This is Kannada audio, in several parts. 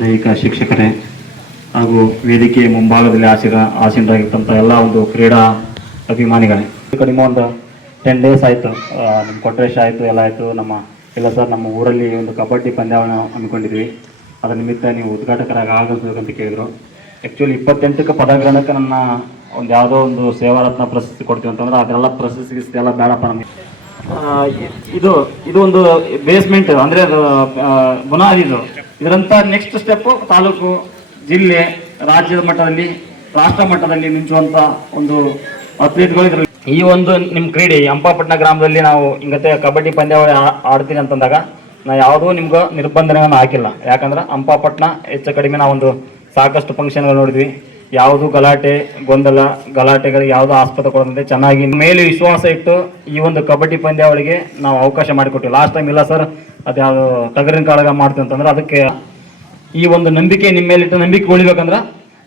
ದೈಹಿಕ ಶಿಕ್ಷಕರೇ ಹಾಗೂ ವೇದಿಕೆ ಮುಂಭಾಗದಲ್ಲಿ ಆಸೀನ ಆಸೀನರಾಗಿರ್ತಂಥ ಎಲ್ಲ ಒಂದು ಕ್ರೀಡಾ ಅಭಿಮಾನಿಗಳೇ. ಕಡಿಮೆ ಒಂದು ಟೆನ್ ಡೇಸ್ ಆಯಿತು ನಿಮ್ಮ ಕೊಟ್ರೇಶ್ ಆಯಿತು, ಎಲ್ಲ ಆಯಿತು, ನಮ್ಮ, ಇಲ್ಲ ಸರ್ ನಮ್ಮ ಊರಲ್ಲಿ ಒಂದು ಕಬಡ್ಡಿ ಪಂದ್ಯಾವಳಿ ಅಂದ್ಕೊಂಡಿದ್ವಿ ಅದರ ನಿಮಿತ್ತ ನೀವು ಉದ್ಘಾಟಕರಾಗಿ ಅಂತ ಕೇಳಿದರು. ಆ್ಯಕ್ಚುಲಿ ಇಪ್ಪತ್ತೆಂಟಕ್ಕೆ ಪದಗ್ರಹಣಕ್ಕೆ ನನ್ನ ಒಂದು ಯಾವುದೋ ಒಂದು ಸೇವಾರತ್ನ ಪ್ರಶಸ್ತಿ ಕೊಡ್ತೀವಿ ಅಂತಂದ್ರೆ ಅದೆಲ್ಲ ಪ್ರಶಸ್ತಿ ಎಲ್ಲ ಬೇಡಪ್ಪ ನಮಗೆ. ಇದು ಇದು ಒಂದು ಬೇಸ್ಮೆಂಟ್ ಅಂದರೆ ಅದು ಬುನಾದಿದು ಇದರಂತ ನೆಕ್ಸ್ಟ್ ಸ್ಟೆಪ್ ತಾಲೂಕು, ಜಿಲ್ಲೆ, ರಾಜ್ಯದ ಮಟ್ಟದಲ್ಲಿ, ರಾಷ್ಟ್ರ ಮಟ್ಟದಲ್ಲಿ ಮಿಂಚುವಂತ ಒಂದು ಅಥ್ಲೀಟ್ಗಳು ಇದ್ರಲ್ಲಿ. ಈ ಒಂದು ನಿಮ್ಮ ಕ್ರೀಡೆ ಅಂಪಾಪಟ್ಟಣ ಗ್ರಾಮದಲ್ಲಿ ನಾವು ಹಿಂಗತೆ ಕಬಡ್ಡಿ ಪಂದ್ಯಾವಳಿ ಆಡ್ತೀನಿ ಅಂತಂದಾಗ ನಾ ಯಾವುದೂ ನಿಮ್ಗೆ ನಿರ್ಬಂಧನೆಗಳನ್ನು ಹಾಕಿಲ್ಲ. ಯಾಕಂದ್ರೆ ಹಂಪಾಪಟ್ಟಣ ಹೆಚ್ಚು ಕಡಿಮೆ ನಾವೊಂದು ಸಾಕಷ್ಟು ಫಂಕ್ಷನ್ಗಳು ನೋಡಿದ್ವಿ. ಯಾವುದು ಗಲಾಟೆ, ಗೊಂದಲ, ಗಲಾಟೆಗಳಿಗೆ ಯಾವುದು ಆಸ್ಪತ್ರೆ ಕೊಡದಂತೆ ಚೆನ್ನಾಗಿ ಮೇಲೆ ವಿಶ್ವಾಸ ಇಟ್ಟು ಈ ಒಂದು ಕಬಡ್ಡಿ ಪಂದ್ಯಾವಳಿಗೆ ನಾವು ಅವಕಾಶ ಮಾಡಿಕೊಟ್ಟಿವಿ. ಲಾಸ್ಟ್ ಟೈಮ್ ಇಲ್ಲ ಸರ್ ಅದು ತಗರಿನ ಕಾಳಗ ಮಾಡ್ತೀವಿ ಅಂತಂದ್ರೆ ಅದಕ್ಕೆ ಈ ಒಂದು ನಂಬಿಕೆ ನಿಮ್ಮ ಮೇಲಿಟ್ಟು ನಂಬಿಕೆ ಉಳಿಬೇಕಂದ್ರೆ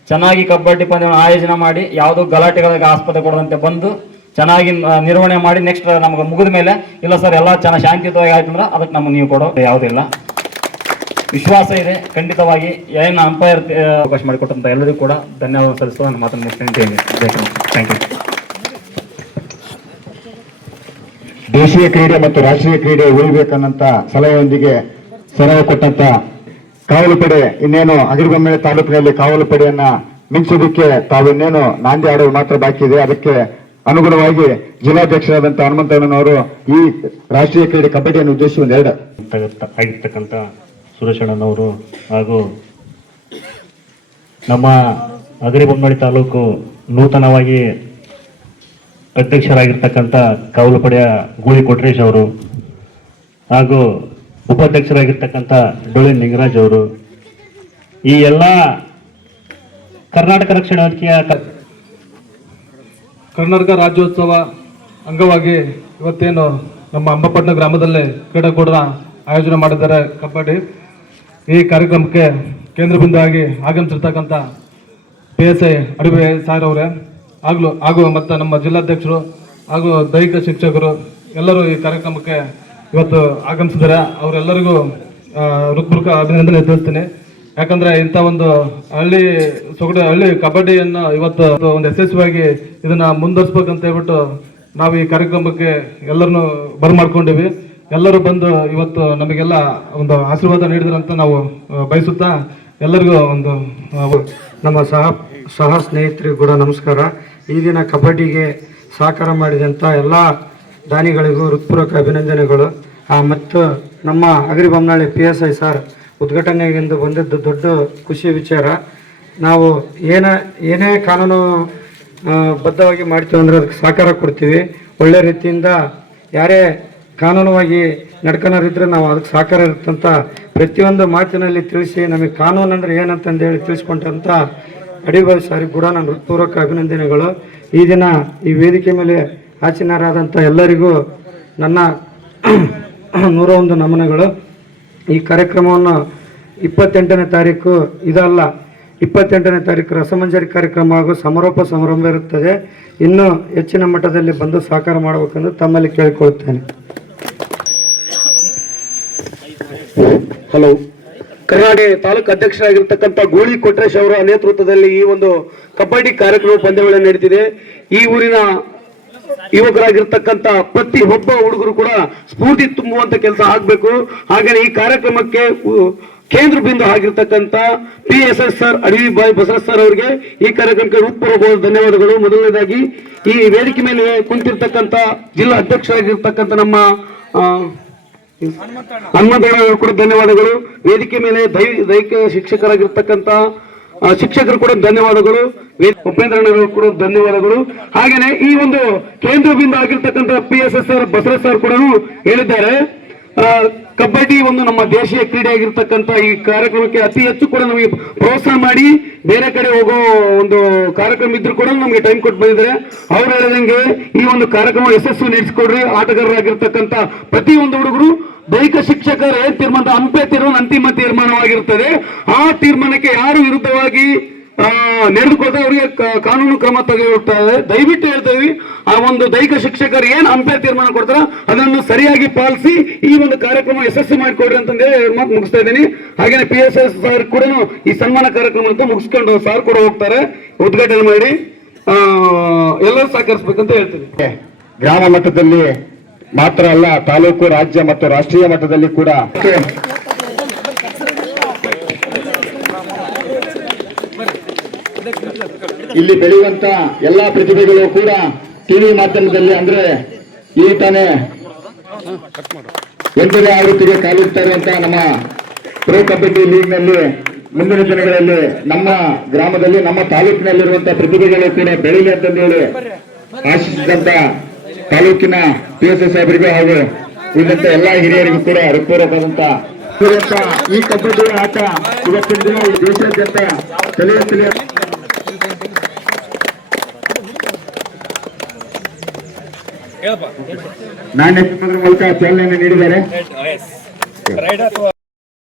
ಚೆನ್ನಾಗಿ ಕಬಡ್ಡಿ ಪಂದ್ಯವನ್ನು ಆಯೋಜನೆ ಮಾಡಿ ಯಾವುದೋ ಗಲಾಟೆಗಳಿಗೆ ಆಸ್ಪದ ಕೊಡದಂತೆ ಬಂದು ಚೆನ್ನಾಗಿ ನಿರ್ವಹಣೆ ಮಾಡಿ ನೆಕ್ಸ್ಟ್ ನಮಗೆ ಮುಗಿದ ಮೇಲೆ ಇಲ್ಲ ಸರ್, ಎಲ್ಲ ಚೆನ್ನಾಗಿ ಶಾಂತಿಯುತವಾಗಿ ಆಯ್ತು ಅಂದ್ರೆ ಅದಕ್ಕೆ ನಮಗೆ ನೀವು ಕೊಡೋ ಯಾವುದಿಲ್ಲ ವಿಶ್ವಾಸ ಇದೆ, ಖಂಡಿತವಾಗಿ ಏನು ಅಂಪೈರ್ ಅವಕಾಶ ಮಾಡಿಕೊಟ್ಟಂತ ಎಲ್ಲರಿಗೂ ಕೂಡ ಧನ್ಯವಾದ ಸಲ್ಲಿಸುವ ನನ್ನ ಮಾತನ್ನು ಥ್ಯಾಂಕ್ ಯು ದೇಶೀಯ ಕ್ರೀಡೆ ಮತ್ತು ರಾಷ್ಟ್ರೀಯ ಕ್ರೀಡೆ ಉಳಿಬೇಕನ್ನಂತ ಸಲಹೆಯೊಂದಿಗೆ ಸಲಹೆ ಕೊಟ್ಟಂತ ಕಾವಲು ಪಡೆ ಇನ್ನೇನು ಅಗಿರಬೊಮ್ಮೆ ತಾಲೂಕಿನಲ್ಲಿ ಕಾವಲು ಪಡೆಯನ್ನ ಮಿಂಚೋದಕ್ಕೆ ತಾವಿನ್ನೇನು ನಾಂದಿ ಆಡೋದು ಮಾತ್ರ ಬಾಕಿ ಇದೆ. ಅದಕ್ಕೆ ಅನುಗುಣವಾಗಿ ಜಿಲ್ಲಾಧ್ಯಕ್ಷರಾದಂತಹ ಹನುಮಂತಣ್ಣನವರು ಈ ರಾಷ್ಟ್ರೀಯ ಕ್ರೀಡೆ ಕಬಡ್ಡಿಯನ್ನು ಉದ್ದೇಶಿಸಿ ಒಂದೆರಡು ಆಗಿರ್ತಕ್ಕಂಥ ಸುರೇಶಣ್ಣನವರು ಹಾಗೂ ನಮ್ಮ ಅಗರಿಬೊಮ್ಮಡಿ ತಾಲೂಕು ನೂತನವಾಗಿ ಅಧ್ಯಕ್ಷರಾಗಿರ್ತಕ್ಕಂಥ ಕಾವಲು ಪಡೆಯ ಗೂಳಿ ಕೊಟ್ರೇಶ್ ಅವರು ಹಾಗೂ ಉಪಾಧ್ಯಕ್ಷರಾಗಿರ್ತಕ್ಕಂಥ ಡೊಳ್ಳಿ ನಿಂಗರಾಜ್ ಅವರು. ಈ ಎಲ್ಲ ಕರ್ನಾಟಕ ರಕ್ಷಣಾ ವೇದಿಕೆಯ ಕರ್ನಾಟಕ ರಾಜ್ಯೋತ್ಸವ ಅಂಗವಾಗಿ ಇವತ್ತೇನು ನಮ್ಮ ಅಂಬಪಟ್ಟಣ ಗ್ರಾಮದಲ್ಲೇ ಕ್ರೀಡಾಕೂಟದ ಆಯೋಜನೆ ಮಾಡಿದ್ದಾರೆ ಕಬಡ್ಡಿ. ಈ ಕಾರ್ಯಕ್ರಮಕ್ಕೆ ಕೇಂದ್ರ ಆಗಿ ಆಗಮಿಸಿರ್ತಕ್ಕಂಥ ಪಿ ಎಸ್ ಐ ಅಡಿಬೆ ಸಾರ್ ಅವರೇ. ಆಗ್ಲೂ ಹಾಗೂ ಮತ್ತು ನಮ್ಮ ಜಿಲ್ಲಾಧ್ಯಕ್ಷರು ಹಾಗೂ ದೈಹಿಕ ಶಿಕ್ಷಕರು ಎಲ್ಲರೂ ಈ ಕಾರ್ಯಕ್ರಮಕ್ಕೆ ಇವತ್ತು ಆಗಮಿಸಿದ್ದಾರೆ. ಅವರೆಲ್ಲರಿಗೂ ಹೃತ್ಪೂರ್ವಕ ಅಭಿನಂದನೆ ತಿಳಿಸ್ತೀನಿ. ಯಾಕಂದ್ರೆ ಇಂಥ ಒಂದು ಹಳ್ಳಿ ಸೊಗಡು, ಹಳ್ಳಿ ಕಬಡ್ಡಿಯನ್ನು ಇವತ್ತು ಒಂದು ಯಶಸ್ವಿಯಾಗಿ ಇದನ್ನ ಮುಂದುವರಿಸ್ಬೇಕಂತ ಹೇಳ್ಬಿಟ್ಟು ನಾವು ಈ ಕಾರ್ಯಕ್ರಮಕ್ಕೆ ಎಲ್ಲರನ್ನು ಬರಮಾಡ್ಕೊಂಡಿವಿ. ಎಲ್ಲರೂ ಬಂದು ಇವತ್ತು ನಮಗೆಲ್ಲ ಒಂದು ಆಶೀರ್ವಾದ ನೀಡಿದ್ರಂತ ನಾವು ಬಯಸುತ್ತಾ ಎಲ್ಲರಿಗೂ ಒಂದು ನಮ್ಮ ಸಹ ಸಹ ಸ್ನೇಹಿತರಿಗೂ ಕೂಡ ನಮಸ್ಕಾರ. ಈ ದಿನ ಕಬಡ್ಡಿಗೆ ಸಹಕಾರ ಮಾಡಿದಂಥ ಎಲ್ಲ ದಾನಿಗಳಿಗೂ ಹೃತ್ಪೂರ್ವಕ ಅಭಿನಂದನೆಗಳು. ಮತ್ತು ನಮ್ಮ Agribommanahalli P S I sir ಉದ್ಘಾಟನೆಗೆಂದು ಬಂದಿದ್ದು ದೊಡ್ಡ ಖುಷಿ ವಿಚಾರ. ನಾವು ಏನ, ಏನೇ ಕಾನೂನು ಬದ್ಧವಾಗಿ ಮಾಡ್ತೀವಿ ಅಂದರೆ ಅದಕ್ಕೆ ಸಹಕಾರ ಕೊಡ್ತೀವಿ. ಒಳ್ಳೆ ರೀತಿಯಿಂದ ಯಾರೇ ಕಾನೂನುವಾಗಿ ನಡ್ಕೊಳೋರಿದ್ರೆ ನಾವು ಅದಕ್ಕೆ ಸಹಕಾರ ಇರುತ್ತಂತ ಪ್ರತಿಯೊಂದು ಮಾತಿನಲ್ಲಿ ತಿಳಿಸಿ ನಮಗೆ ಕಾನೂನು ಅಂದ್ರೆ ಏನಂತಂದೇಳಿ ತಿಳಿಸ್ಕೊಂಡಂಥ ಅಡಿಬಾಯಿ ಸಾರಿ ಕೂಡ ನನ್ನ ಹೃತ್ಪೂರ್ವಕ ಅಭಿನಂದನೆಗಳು. ಈ ದಿನ ಈ ವೇದಿಕೆ ಮೇಲೆ ಆಚೀನರಾದಂಥ ಎಲ್ಲರಿಗೂ ನನ್ನ ನೂರ ಒಂದು ನಮನಗಳು. ಈ ಕಾರ್ಯಕ್ರಮವನ್ನು ಇಪ್ಪತ್ತೆಂಟನೇ ತಾರೀಕು, ಇದಲ್ಲ, ಇಪ್ಪತ್ತೆಂಟನೇ ತಾರೀಕು ರಸಮಂಜರಿ ಕಾರ್ಯಕ್ರಮ ಹಾಗೂ ಸಮಾರೋಪ ಸಮಾರಂಭ ಇರುತ್ತದೆ. ಇನ್ನೂ ಹೆಚ್ಚಿನ ಮಟ್ಟದಲ್ಲಿ ಬಂದು ಸಹಕಾರ ಮಾಡಬೇಕೆಂದು ತಮ್ಮಲ್ಲಿ ಕೇಳಿಕೊಳ್ಳುತ್ತೇನೆ ಹಲೋ ಕರ್ನಾಟಕ ತಾಲೂಕು ಅಧ್ಯಕ್ಷರಾಗಿರ್ತಕ್ಕಂಥ ಗೋಳಿ ಕೊಟ್ರೇಶ್ ಅವರ ನೇತೃತ್ವದಲ್ಲಿ ಈ ಒಂದು ಕಬಡ್ಡಿ ಕಾರ್ಯಕ್ರಮ ಪಂದ್ಯಾವಳಿ ನಡೀತಿದೆ. ಈ ಊರಿನ ಯುವಕರಾಗಿರ್ತಕ್ಕಂಥ ಪ್ರತಿ ಒಬ್ಬ ಹುಡುಗರು ಕೂಡ ಸ್ಫೂರ್ತಿ ತುಂಬುವಂತ ಕೆಲಸ ಆಗ್ಬೇಕು. ಹಾಗೆ ಈ ಕಾರ್ಯಕ್ರಮಕ್ಕೆ ಕೇಂದ್ರ ಬಿಂದು ಆಗಿರ್ತಕ್ಕಂಥ P S S sir Adavi Bai Basavaraj sir ಅವರಿಗೆ ಈ ಕಾರ್ಯಕ್ರಮಕ್ಕೆ ರೂಪರಬಹುದು ಧನ್ಯವಾದಗಳು. ಮೊದಲನೇದಾಗಿ ಈ ವೇದಿಕೆ ಮೇಲೆ ಕುಂತಿರ್ತಕ್ಕಂಥ ಜಿಲ್ಲಾ ಅಧ್ಯಕ್ಷರಾಗಿರ್ತಕ್ಕಂಥ ನಮ್ಮ ಹನುಮಂತಣ್ಣ ಕೂಡ ಧನ್ಯವಾದಗಳು. ವೇದಿಕೆ ಮೇಲೆ ದೈಹಿಕ ಶಿಕ್ಷಕರಾಗಿರ್ತಕ್ಕಂಥ ಶಿಕ್ಷಕರು ಕೂಡ ಧನ್ಯವಾದಗಳು. ವೇದ ಉಪೇಂದ್ರಣ್ಣವರು ಕೂಡ ಧನ್ಯವಾದಗಳು. ಹಾಗೇನೆ ಈ ಒಂದು ಕೇಂದ್ರ ಬಿಂದು ಆಗಿರ್ತಕ್ಕಂಥ P S S R Basavaraj sir ಕೂಡ ಹೇಳಿದ್ದಾರೆ. ಕಬಡ್ಡಿ ಒಂದು ನಮ್ಮ ದೇಶೀಯ ಕ್ರೀಡೆ ಆಗಿರ್ತಕ್ಕಂಥ ಈ ಕಾರ್ಯಕ್ರಮಕ್ಕೆ ಅತಿ ಹೆಚ್ಚು ಕೂಡ ನಮಗೆ ಪ್ರೋತ್ಸಾಹ ಮಾಡಿ, ಬೇರೆ ಕಡೆ ಹೋಗೋ ಒಂದು ಕಾರ್ಯಕ್ರಮ ಇದ್ರು ಕೂಡ ನಮಗೆ ಟೈಮ್ ಕೊಟ್ಟು ಬಂದಿದ್ದಾರೆ. ಅವ್ರು ಹೇಳಿದಂಗೆ ಈ ಒಂದು ಕಾರ್ಯಕ್ರಮ ಯಶಸ್ಸು ನಡೆಸಿಕೊಡ್ರಿ. ಆಟಗಾರರಾಗಿರ್ತಕ್ಕಂಥ ಪ್ರತಿಯೊಂದು ಹುಡುಗರು ದೈಹಿಕ ಶಿಕ್ಷಕರು ಏನ್ ತೀರ್ಮಾನ? ಹಂಪೆ ತೀರ್ಮಾನ ಅಂತಿಮ ತೀರ್ಮಾನವಾಗಿರುತ್ತದೆ. ಆ ತೀರ್ಮಾನಕ್ಕೆ ಯಾರು ವಿರುದ್ಧವಾಗಿ ನಡೆದುಕೊಳ್ತಾ ಅವರಿಗೆ ಕಾನೂನು ಕ್ರಮ ತೆಗೆದುಕೊಳ್ಳುತ್ತಾರೆ ದಯವಿಟ್ಟು ಹೇಳ್ತಾ ಇದೀವಿ ಆ ಒಂದು ದೈಹಿಕ ಶಿಕ್ಷಕರು ಏನ್ ಹಂಪೆ ತೀರ್ಮಾನ ಕೊಡ್ತಾರ ಅದನ್ನು ಸರಿಯಾಗಿ ಪಾಲಿಸಿ ಈ ಒಂದು ಕಾರ್ಯಕ್ರಮ ಯಶಸ್ವಿ ಮಾಡಿಕೊಡ್ರಿ ಅಂತಂದ್ರೆ ಮಾತು ಮುಗಿಸ್ತಾ ಇದ್ದೀನಿ. ಹಾಗೇನೆ ಪಿ ಎಸ್ ಎಸ್ ಸರ್ ಕೂಡ ಈ ಸನ್ಮಾನ ಕಾರ್ಯಕ್ರಮ ಮುಗಿಸ್ಕೊಂಡು ಸಾರ್ ಕೂಡ ಹೋಗ್ತಾರೆ. ಉದ್ಘಾಟನೆ ಮಾಡಿ ಎಲ್ಲರೂ ಸಹಕರಿಸ್ಬೇಕಂತ ಹೇಳ್ತೀನಿ. ಗ್ರಾಮ ಮಟ್ಟದಲ್ಲಿ ಮಾತ್ರ ಅಲ್ಲ, ತಾಲೂಕು ರಾಜ್ಯ ಮತ್ತು ರಾಷ್ಟ್ರೀಯ ಮಟ್ಟದಲ್ಲಿ ಕೂಡ. ಇಲ್ಲಿ ಬೆಳೆಯುವಂತ ಎಲ್ಲಾ ಪ್ರತಿಭೆಗಳು ಕೂಡ ಟಿವಿ ಮಾಧ್ಯಮದಲ್ಲಿ ಅಂದ್ರೆ ಈ ತಾನೇ ಎಂಟನೇ ಆವೃತ್ತಿಗೆ ಕಾಲಿಡ್ತಾ ಅಂತ ನಮ್ಮ ಪ್ರೊ ಕಬಡ್ಡಿ ಲೀಗ್ನಲ್ಲಿ ಮುಂದಿನ ದಿನಗಳಲ್ಲಿ ನಮ್ಮ ಗ್ರಾಮದಲ್ಲಿ, ನಮ್ಮ ತಾಲೂಕಿನಲ್ಲಿರುವಂತಹ ಪ್ರತಿಭೆಗಳು ಕೂಡ ಬೆಳೀಲಿ ಅಂತಂದೇಳಿ ಆಶಿಸಿದಂತ ತಾಲೂಕಿನ ಪಿ ಎಸ್ ಎಸ್ ಸಾಹೇಬರಿಗೂ ಹಾಗೂ ಇಲ್ಲಿಂದ ಎಲ್ಲಾ ಹಿರಿಯರಿಗೂ ಕೂಡ ಹೃತ್ಪೂರ್ವಕವಾದಂತ ಈ ಕಬಡ್ಡಿ ಆಟ ಇವತ್ತಿನ ದಿನ ಈ ದೇಶಾದ್ಯಂತ ತಲೆಯ ತಲೆಯ ನಾಣ್ಯ ಮೂಲಕ ಚಾಲನೆಯನ್ನು ನೀಡಿದ್ದಾರೆ.